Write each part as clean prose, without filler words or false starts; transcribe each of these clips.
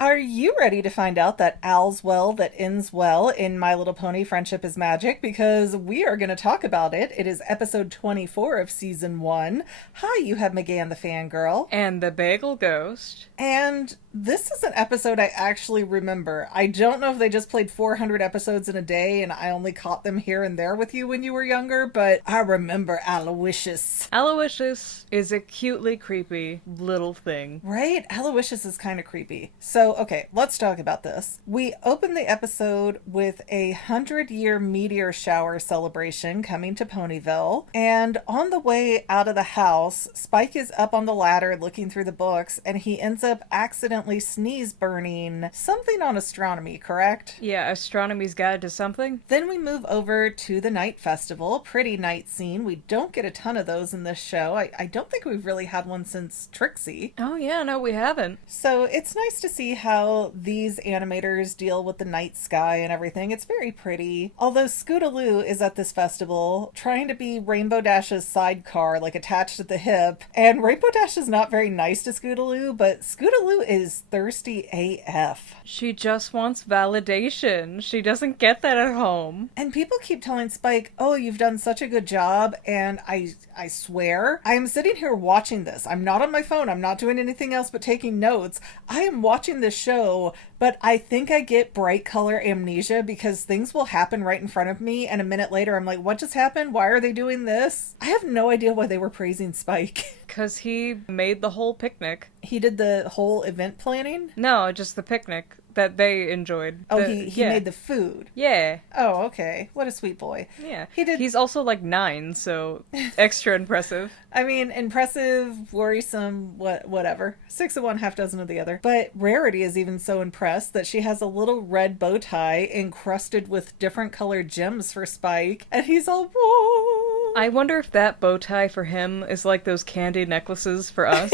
Are you ready to find out that all's well that ends well in My Little Pony Friendship is Magic? Because we are going to talk about it. It is episode 24 of season 1. Hi, you have McGann the Fangirl. And the Bagel Ghost. And this is an episode I actually remember. I don't know if they just played 400 episodes in a day and I only caught them here and there with you when you were younger, but I remember Aloysius. Aloysius is a cutely creepy little thing. Right? Aloysius is kind of creepy. So, okay, let's talk about this. We open the episode with a 100-year meteor shower celebration coming to Ponyville, and on the way out of the house, Spike is up on the ladder looking through the books, and he ends up accidentally sneeze burning something on astronomy, correct? Yeah, Astronomy's Guide to Something. Then we move over to the night festival. Pretty night scene. We don't get a ton of those in this show. I don't think we've really had one since Trixie. Oh yeah, no, we haven't. So it's nice to see how these animators deal with the night sky and everything. It's very pretty. Although Scootaloo is at this festival trying to be Rainbow Dash's sidecar, like attached at the hip. And Rainbow Dash is not very nice to Scootaloo, but Scootaloo is thirsty AF. She just wants validation. She doesn't get that at home. And people keep telling Spike, oh, you've done such a good job. And I swear, I am sitting here watching this. I'm not on my phone. I'm not doing anything else but taking notes. I am watching this show, but I think I get bright color amnesia because things will happen right in front of me. And a minute later, I'm like, what just happened? Why are they doing this? I have no idea why they were praising Spike. Because he made the whole picnic. He did the whole event planning? No, just the picnic that they enjoyed. Oh, he made the food. Yeah. Oh, okay. What a sweet boy. Yeah. He did. He's also like 9, so extra impressive. I mean, impressive, worrisome, whatever. 6 of one, half dozen of the other. But Rarity is even so impressed that she has a little red bow tie encrusted with different colored gems for Spike. And he's all, whoa. I wonder if that bow tie for him is like those candy necklaces for us.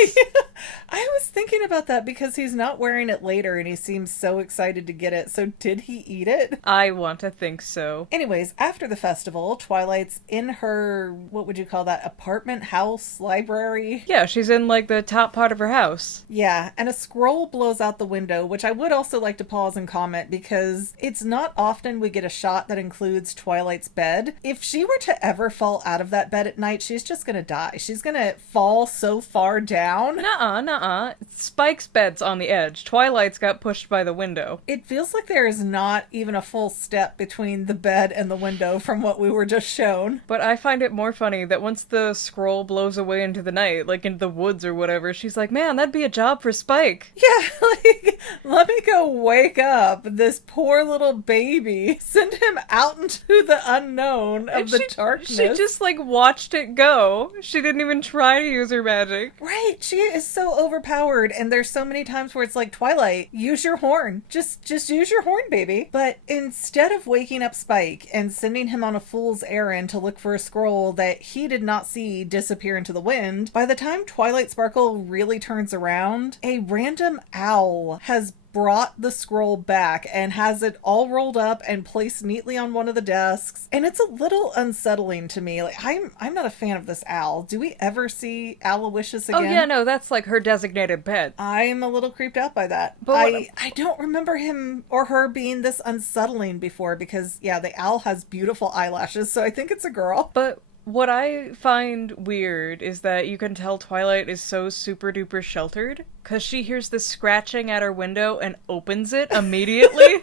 I was thinking about that because he's not wearing it later and he seems so excited to get it. So did he eat it? I want to think so. Anyways, after the festival, Twilight's in her, what would you call that, apartment house library? Yeah, she's in like the top part of her house. Yeah, and a scroll blows out the window, which I would also like to pause and comment because it's not often we get a shot that includes Twilight's bed. If she were to ever fall out of that bed at night, she's just gonna die. She's gonna fall so far down. Nuh-uh. Spike's bed's on the edge. Twilight's got pushed by the window. It feels like there is not even a full step between the bed and the window from what we were just shown. But I find it more funny that once the scroll blows away into the night, like into the woods or whatever, she's like, man, that'd be a job for Spike. Yeah, like, let me go wake up this poor little baby. Send him out into the unknown of the darkness. She just, like, watched it go. She didn't even try to use her magic. Right, she is so overpowered, and there's so many times where it's like, Twilight, use your horn. Just use your horn, baby. But instead of waking up Spike and sending him on a fool's errand to look for a scroll that he did not see disappear into the wind, by the time Twilight Sparkle really turns around, a random owl has brought the scroll back and has it all rolled up and placed neatly on one of the desks. And it's a little unsettling to me. Like, I'm not a fan of this owl. Do we ever see Aloysius again? Oh yeah, no, that's like her designated pet. I'm a little creeped out by that. But I don't remember him or her being this unsettling before because, yeah, the owl has beautiful eyelashes, so I think it's a girl. But what I find weird is that you can tell Twilight is so super duper sheltered because she hears this scratching at her window and opens it immediately.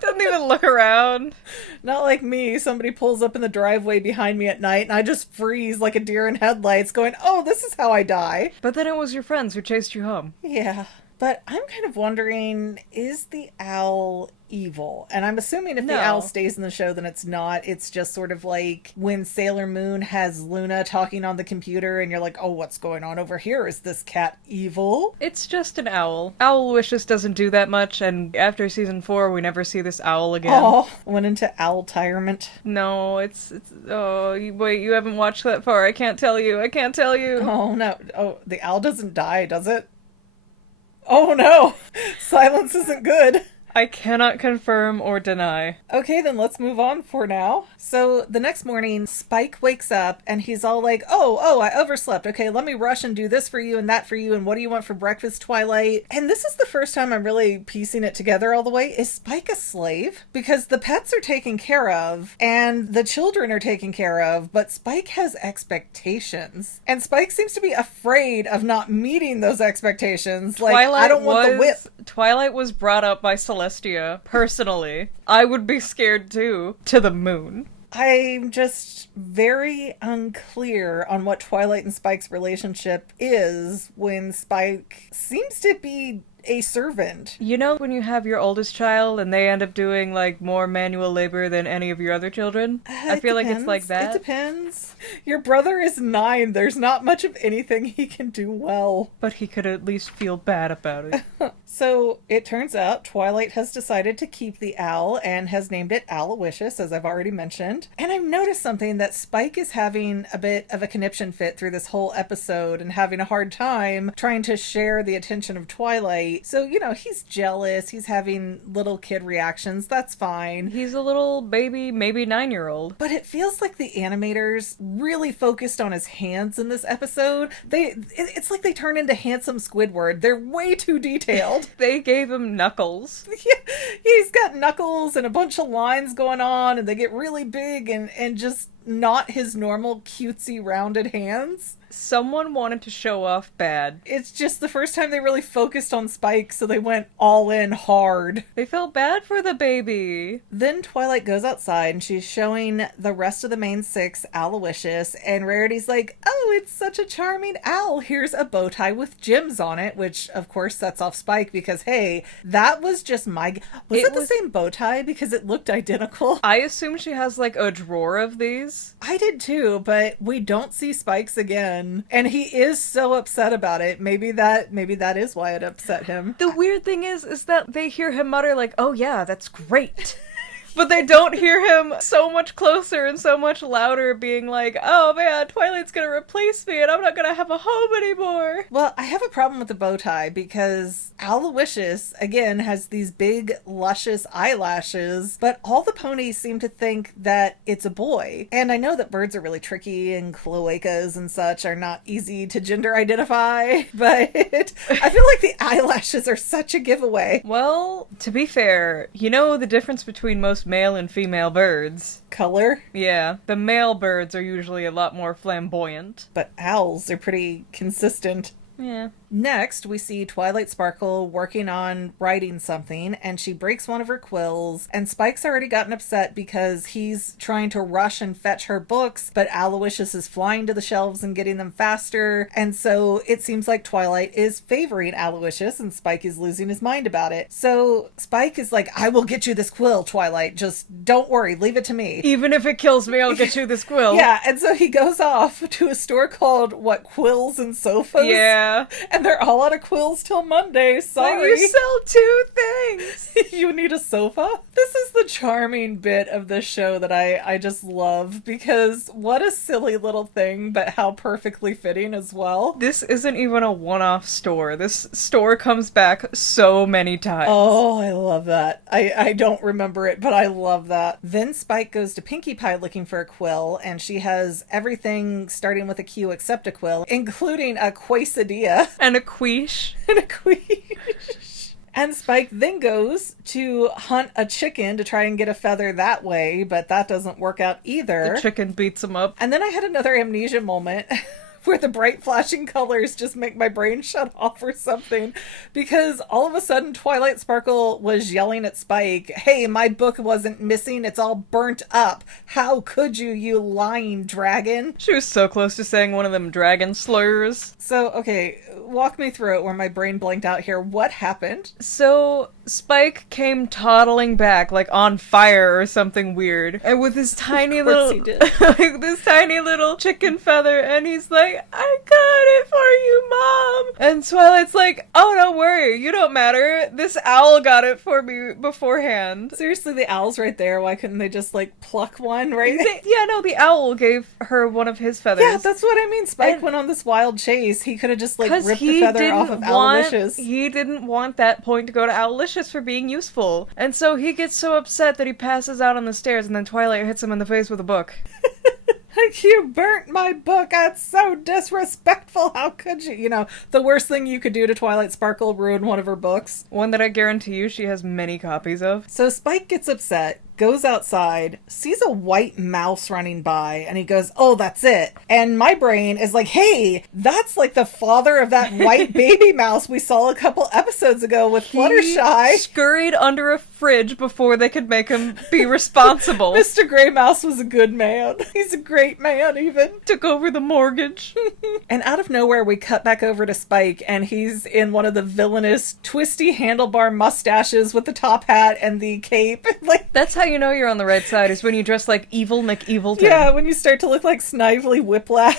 Doesn't even look around. Not like me. Somebody pulls up in the driveway behind me at night and I just freeze like a deer in headlights going, oh, this is how I die. But then it was your friends who chased you home. Yeah. But I'm kind of wondering, is the owl evil? And I'm assuming if the owl stays in the show, then it's not. It's just sort of like when Sailor Moon has Luna talking on the computer and you're like, oh, what's going on over here? Is this cat evil? It's just an owl. Aloysius doesn't do that much, and after season 4, we never see this owl again. Oh, went into owl-tirement. No, it's oh, wait, you haven't watched that far. I can't tell you. Oh, no. Oh, the owl doesn't die, does it? Oh, no. Silence isn't good. I cannot confirm or deny. Okay, then let's move on for now. So the next morning, Spike wakes up and he's all like, oh, I overslept. Okay, let me rush and do this for you and that for you. And what do you want for breakfast, Twilight? And this is the first time I'm really piecing it together all the way. Is Spike a slave? Because the pets are taken care of and the children are taken care of, but Spike has expectations. And Spike seems to be afraid of not meeting those expectations. Like, I don't want the whip. Twilight was brought up by Celestia, personally. I would be scared too. To the moon. I'm just very unclear on what Twilight and Spike's relationship is when Spike seems to be a servant. You know when you have your oldest child and they end up doing like more manual labor than any of your other children? I feel like it's like that. It depends. Your brother is 9. There's not much of anything he can do well. But he could at least feel bad about it. So it turns out Twilight has decided to keep the owl and has named it Aloysius, as I've already mentioned. And I've noticed something, that Spike is having a bit of a conniption fit through this whole episode and having a hard time trying to share the attention of Twilight. So, you know, he's jealous. He's having little kid reactions. That's fine. He's a little baby, maybe 9-year-old. But it feels like the animators really focused on his hands in this episode. It's like they turn into handsome Squidward. They're way too detailed. They gave him knuckles. Yeah, he's got knuckles and a bunch of lines going on, and they get really big and just not his normal cutesy rounded hands. Someone wanted to show off bad. It's just the first time they really focused on Spike, so they went all in hard. They felt bad for the baby. Then Twilight goes outside and she's showing the rest of the main 6 Aloysius, and Rarity's like, oh, it's such a charming owl. Here's a bow tie with gems on it, which of course sets off Spike because, hey, that was just my... Was it the same bow tie? Because it looked identical. I assume she has like a drawer of these. I did too, but we don't see Spike's again. And he is so upset about it. Maybe that is why it upset him. The weird thing is that they hear him mutter like, oh yeah, that's great. But they don't hear him so much closer and so much louder being like, oh man, Twilight's gonna replace me and I'm not gonna have a home anymore. Well, I have a problem with the bow tie because Aloysius, again, has these big, luscious eyelashes, but all the ponies seem to think that it's a boy. And I know that birds are really tricky and cloacas and such are not easy to gender identify, but I feel like the eyelashes are such a giveaway. Well, to be fair, you know the difference between most male and female birds. Color? Yeah, the male birds are usually a lot more flamboyant. But owls are pretty consistent. Yeah. Next, we see Twilight Sparkle working on writing something, and she breaks one of her quills, and Spike's already gotten upset because he's trying to rush and fetch her books, but Aloysius is flying to the shelves and getting them faster, and so it seems like Twilight is favoring Aloysius, and Spike is losing his mind about it. So Spike is like, I will get you this quill, Twilight, just don't worry, leave it to me. Even if it kills me, I'll get you this quill. Yeah, and so he goes off to a store called, Quills and Sofas? Yeah. And they're all out of quills till Monday. Sorry. Like, you sell 2 things. You need a sofa? This is the charming bit of this show that I just love, because what a silly little thing, but how perfectly fitting as well. This isn't even a one-off store. This store comes back so many times. Oh, I love that. I don't remember it, but I love that. Then Spike goes to Pinkie Pie looking for a quill, and she has everything starting with a Q except a quill, including a quesadilla. And a quiche. And a quiche. And Spike then goes to hunt a chicken to try and get a feather that way, but that doesn't work out either. The chicken beats him up. And then I had another amnesia moment where the bright flashing colors just make my brain shut off or something, because all of a sudden Twilight Sparkle was yelling at Spike, hey, my book wasn't missing, it's all burnt up. How could you, you lying dragon? She was so close to saying one of them dragon slurs. So, okay, walk me through it where my brain blanked out here. What happened? So, Spike came toddling back, like on fire or something weird, and with his tiny little, like this tiny little chicken feather, and he's like, I got it for you, Mom! And Twilight's like, oh, don't worry, you don't matter. This owl got it for me beforehand. Seriously, the owl's right there. Why couldn't they just, like, pluck one right there? Yeah, no, the owl gave her one of his feathers. Yeah, that's what I mean. Spike went on this wild chase. He could have just, like, ripped the feather off of Owlicious. He didn't want that point to go to Owlicious for being useful. And so he gets so upset that he passes out on the stairs, and then Twilight hits him in the face with a book. Like, you burnt my book. That's so disrespectful. How could you? You know, the worst thing you could do to Twilight Sparkle, ruin one of her books. One that I guarantee you she has many copies of. So Spike gets upset, goes outside, sees a white mouse running by, and he goes, oh, that's it. And my brain is like, hey, that's like the father of that white baby mouse we saw a couple episodes ago with Fluttershy. He scurried under a fridge before they could make him be responsible. Mr. Grey Mouse was a good man. He's a great man, even. Took over the mortgage. And out of nowhere, we cut back over to Spike, and he's in one of the villainous, twisty handlebar mustaches with the top hat and the cape. Like, that's how you know you're on the right side, is when you dress like Evil McEvilton. Yeah, when you start to look like Snively Whiplash.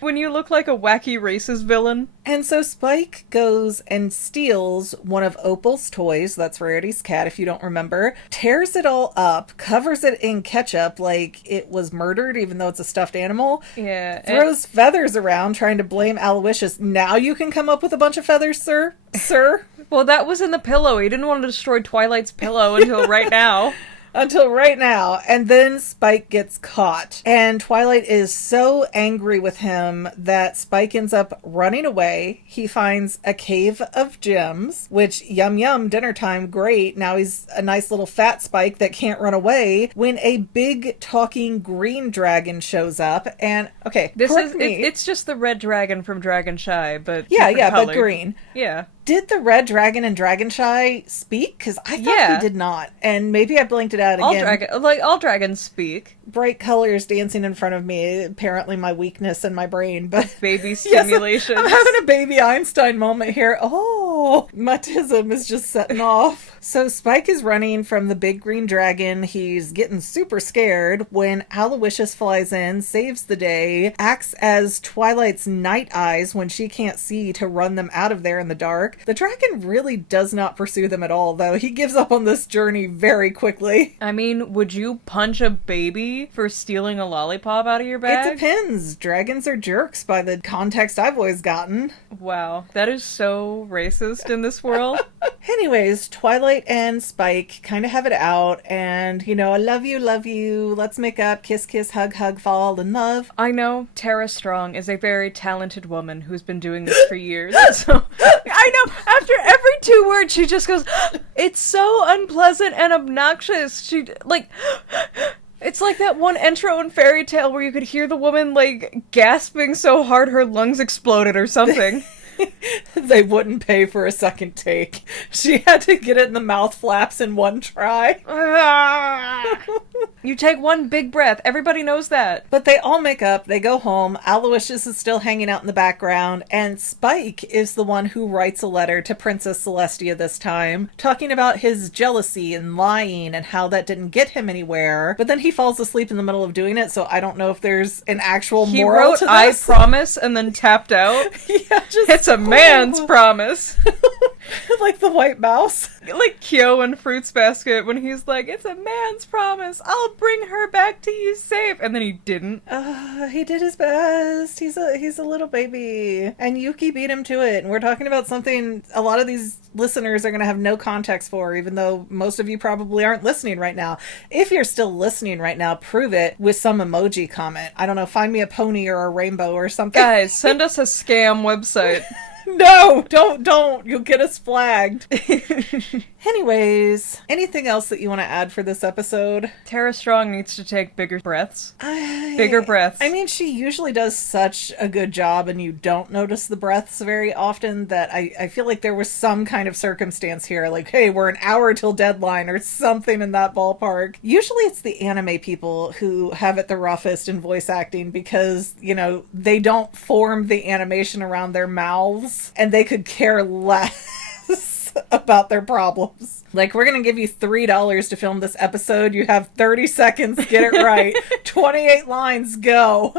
When you look like a wacky racist villain. And so Spike goes and steals one of Opal's toys, that's Rarity's cat if you don't remember, tears it all up, covers it in ketchup like it was murdered even though it's a stuffed animal, throws feathers around trying to blame Aloysius. Now you can come up with a bunch of feathers, sir? Sir? Well, that was in the pillow. He didn't want to destroy Twilight's pillow until right now. Until right now. And then Spike gets caught. And Twilight is so angry with him that Spike ends up running away. He finds a cave of gems, which, yum yum, dinner time, great. Now he's a nice little fat Spike that can't run away when a big talking green dragon shows up. And, okay, it's just the red dragon from Dragon Shy, but yeah, colored. But green. Yeah. Did the red dragon in Dragonshy speak? Because I thought he did not. And maybe I blinked it out again. All dragons speak. Bright colors dancing in front of me, apparently my weakness in my brain. But baby stimulation. Yes, I'm having a baby Einstein moment here. Oh, my tism is just setting off. So Spike is running from the big green dragon. He's getting super scared when Aloysius flies in, saves the day, acts as Twilight's night eyes when she can't see to run them out of there in the dark. The dragon really does not pursue them at all, though. He gives up on this journey very quickly. I mean, would you punch a baby for stealing a lollipop out of your bag? It depends. Dragons are jerks by the context I've always gotten. Wow, that is so racist in this world. Anyways, Twilight and Spike kind of have it out, and, you know, I love you, let's make up, kiss, kiss, hug, hug, fall in love. I know Tara Strong is a very talented woman who's been doing this for years, so I know, after every 2 words, she just goes, it's so unpleasant and obnoxious. She, like, it's like that one intro in Fairy Tale where you could hear the woman, like, gasping so hard her lungs exploded or something. They wouldn't pay for a second take. She had to get it in the mouth flaps in one try. You take one big breath. Everybody knows that. But they all make up. They go home. Aloysius is still hanging out in the background. And Spike is the one who writes a letter to Princess Celestia this time, talking about his jealousy and lying and how that didn't get him anywhere. But then he falls asleep in the middle of doing it, so I don't know if there's an actual moral to this. I promise and then tapped out. Yeah, it's a man's promise. Like the white mouse. Like Kyo in Fruits Basket when he's like, it's a man's promise. I'll bring her back to you safe. And then he didn't. He did his best. He's a little baby. And Yuki beat him to it. And we're talking about something a lot of these listeners are going to have no context for, even though most of you probably aren't listening right now. If you're still listening right now, prove it with some emoji comment. I don't know, find me a pony or a rainbow or something. Guys, send us a scam website. No, don't. You'll get us flagged. Anyways, anything else that you want to add for this episode? Tara Strong needs to take bigger breaths. Bigger breaths. I mean, she usually does such a good job and you don't notice the breaths very often that I feel like there was some kind of circumstance here. Like, hey, we're an hour till deadline or something in that ballpark. Usually it's the anime people who have it the roughest in voice acting because, you know, they don't form the animation around their mouths and they could care less. us about their problems. Like, we're going to give you $3 to film this episode. You have 30 seconds. Get it right. 28 lines. Go.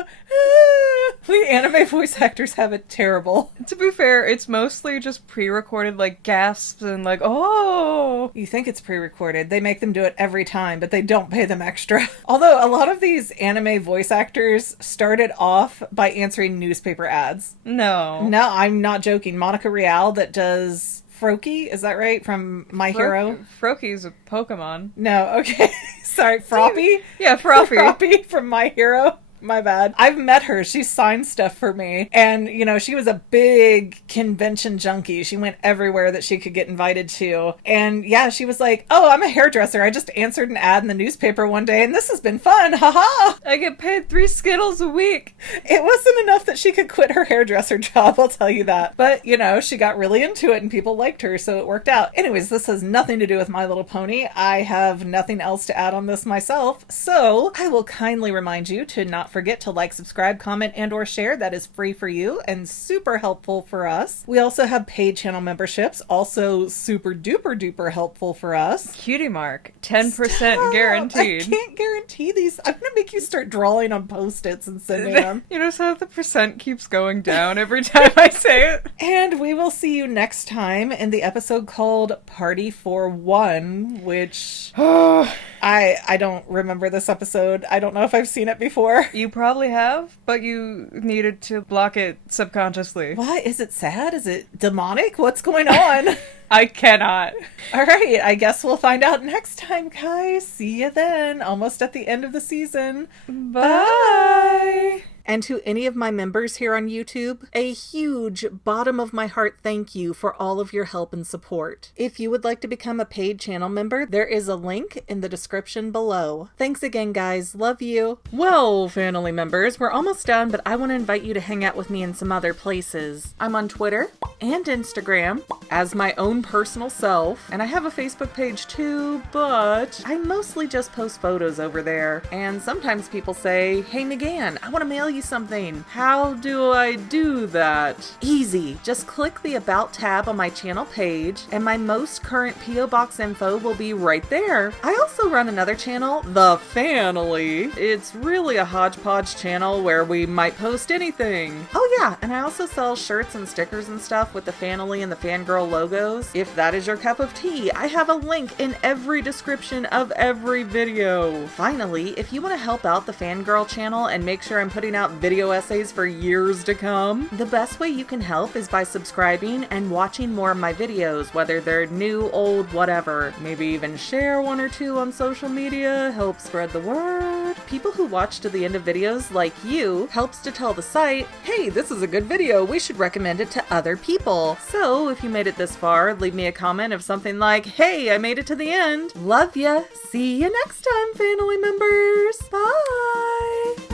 We anime voice actors have it terrible. To be fair, it's mostly just pre-recorded, like, gasps and like, oh. You think it's pre-recorded. They make them do it every time, but they don't pay them extra. Although a lot of these anime voice actors started off by answering newspaper ads. No. No, I'm not joking. Monica Rial that does Froakie, is that right? From My Hero? Frokie's a Pokemon. No, okay. Sorry, Froppy? Yeah, Froppy. Froppy from My Hero. My bad. I've met her. She signed stuff for me. And, you know, she was a big convention junkie. She went everywhere that she could get invited to. And yeah, she was like, oh, I'm a hairdresser. I just answered an ad in the newspaper one day and this has been fun. Haha. I get paid 3 Skittles a week. It wasn't enough that she could quit her hairdresser job, I'll tell you that. But, you know, she got really into it and people liked her, so it worked out. Anyways, this has nothing to do with My Little Pony. I have nothing else to add on this myself. So I will kindly remind you to not forget to like, subscribe, comment, and or share. That is free for you and super helpful for us. We also have paid channel memberships, also super duper duper helpful for us. Cutie mark, 10% Stop. guaranteed. I can't guarantee these. I'm gonna make you start drawing on Post-its and sending them. You notice how the percent keeps going down every time I say it? And we will see you next time in the episode called Party for One, which I don't remember this episode. I don't know if I've seen it before. You probably have, but you needed to block it subconsciously. What? Is it sad? Is it demonic? What's going on? I cannot. All right, I guess we'll find out next time, guys. See you then. Almost at the end of the season. Bye. And to any of my members here on YouTube, a huge bottom of my heart thank you for all of your help and support. If you would like to become a paid channel member, there is a link in the description below. Thanks again, guys. Love you. Well, family members, we're almost done, but I want to invite you to hang out with me in some other places. I'm on Twitter and Instagram as my own personal self, and I have a Facebook page too, but I mostly just post photos over there. And sometimes people say, hey, McGann, I want to mail you something. How do I do that? Easy. Just click the About tab on my channel page, and my most current P.O. Box info will be right there. I also run another channel, The Family. It's really a hodgepodge channel where we might post anything. Oh yeah, and I also sell shirts and stickers and stuff with the Family and the Fangirl logos. If that is your cup of tea, I have a link in every description of every video. Finally, if you want to help out the Fangirl channel and make sure I'm putting out video essays for years to come, the best way you can help is by subscribing and watching more of my videos, whether they're new, old, whatever. Maybe even share one or two on social media, help spread the word. People who watch to the end of videos like you helps to tell the site, hey, this is a good video, we should recommend it to other people. So if you made it this far, leave me a comment of something like, hey, I made it to the end. Love ya. See you next time, family members. Bye.